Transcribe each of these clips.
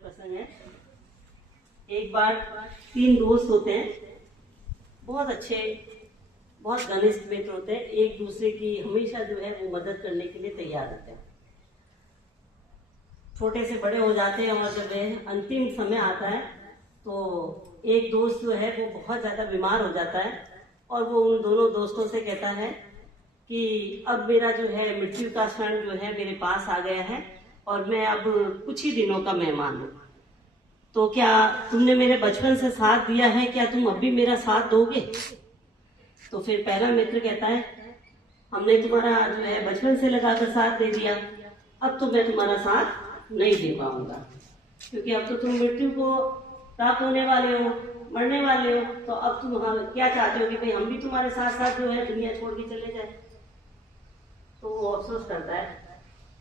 प्रसंग है। एक बार 3 दोस्त होते हैं, बहुत अच्छे, बहुत घनिष्ठ मित्र होते हैं, एक दूसरे की हमेशा जो है वो मदद करने के लिए तैयार होते हैं। छोटे से बड़े हो जाते हैं और जब अंतिम समय आता है तो एक दोस्त जो है वो बहुत ज़्यादा बीमार हो जाता है और वो उन दोनों दोस्तों से कहता है कि अब मेरा जो है मृत्यु का क्षण जो है मेरे पास आ गया है और मैं अब कुछ ही दिनों का मेहमान हूँ, तो क्या तुमने मेरे बचपन से साथ दिया है, क्या तुम अब भी मेरा साथ दोगे? तो फिर पहला मित्र कहता है, हमने तुम्हारा जो है बचपन से लगाकर साथ दे दिया, अब तो मैं तुम्हारा साथ नहीं दे पाऊंगा, क्योंकि अब तो तुम मृत्यु को प्राप्त होने वाले हो, मरने वाले हो, तो अब तुम क्या चाहते हो कि भाई हम भी तुम्हारे साथ साथ जो है दुनिया छोड़ के चले जाए? तो वो अफसोस करता है।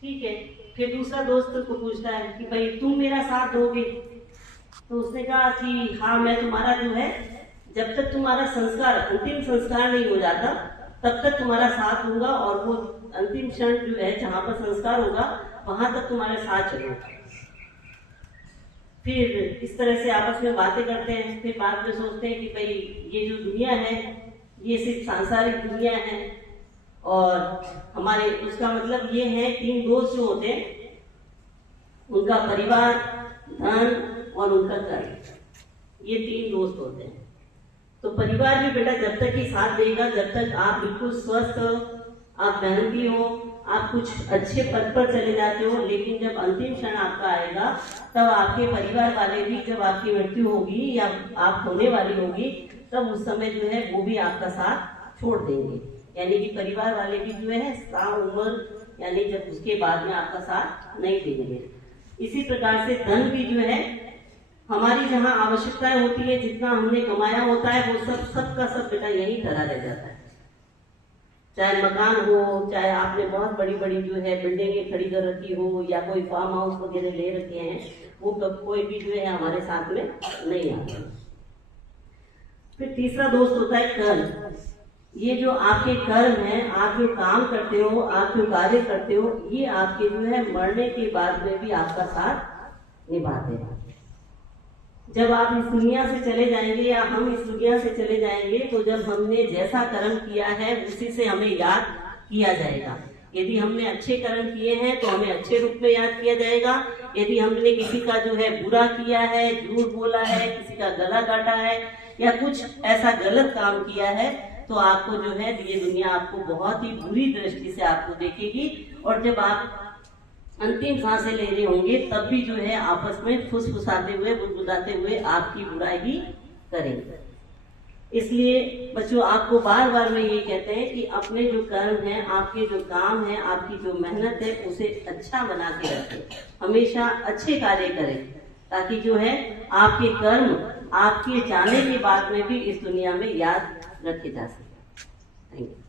ठीक है, फिर दूसरा दोस्त को पूछता है कि भाई तुम मेरा साथ दोगे? तो उसने कहा कि हाँ, मैं तुम्हारा जो है जब तक तुम्हारा संस्कार, अंतिम संस्कार नहीं हो जाता तब तक तुम्हारा साथ दूंगा और वो अंतिम क्षण जो है जहां पर संस्कार होगा वहां तक तुम्हारे साथ चलूंगा। फिर इस तरह से आपस में बातें करते हैं। फिर बाद में सोचते हैं कि भाई ये जो दुनिया है ये सिर्फ सांसारिक दुनिया है और हमारे उसका मतलब ये है 3 दोस्त जो होते हैं उनका परिवार, धन और उनका कर्म, ये 3 दोस्त होते हैं। तो परिवार भी बेटा जब तक ही साथ देगा, जब तक आप बिल्कुल स्वस्थ हो, आप मेहनती हो, आप कुछ अच्छे पद पर चले जाते हो, लेकिन जब अंतिम क्षण आपका आएगा तब आपके परिवार वाले भी, जब आपकी मृत्यु होगी या आप होने वाली होगी, तब उस समय जो है वो भी आपका साथ छोड़ देंगे। यानी कि परिवार वाले भी जो है उम्र, यानी जब उसके बाद में आपका साथ नहीं देंगे। इसी प्रकार से धन भी जो है हमारी जहाँ आवश्यकताएं होती है, जितना हमने कमाया होता है वो सब का सब बेटा यही करा रह जाता है। चाहे मकान हो, चाहे आपने बहुत बड़ी बड़ी जो है बिल्डिंगें खड़ी कर रखी हो या कोई फार्म हाउस वगैरह ले रखे हैं, वो कब कोई भी जो है हमारे साथ में नहीं आता। फिर तीसरा दोस्त होता है कर्म। ये जो आपके कर्म है, आप जो काम करते हो, आप जो कार्य करते हो, ये आपके जो है मरने के बाद में भी आपका साथ निभाते हैं। जब आप इस दुनिया से चले जाएंगे या हम इस दुनिया से चले जाएंगे तो जब हमने जैसा कर्म किया है उसी से हमें याद किया जाएगा। यदि हमने अच्छे कर्म किए हैं तो हमें अच्छे रूप में याद किया जाएगा। यदि हमने किसी का जो है बुरा किया है, झूठ बोला है, किसी का गला काटा है या कुछ ऐसा गलत काम किया है, तो आपको जो है ये दुनिया आपको बहुत ही बुरी दृष्टि से आपको देखेगी और जब आप अंतिम सांसें ले रहे होंगे तब भी जो है आपस में फुसफुसाते हुए, बुदबुदाते हुए आपकी बुराई ही करेंगे। इसलिए बच्चों, आपको बार बार में ये कहते हैं कि अपने जो कर्म है, आपके जो काम है, आपकी जो मेहनत है, उसे अच्छा बना के रखें, हमेशा अच्छे कार्य करें, ताकि जो है आपके कर्म आपके जाने के बाद में भी इस दुनिया में याद रखे जा सके। Thank you.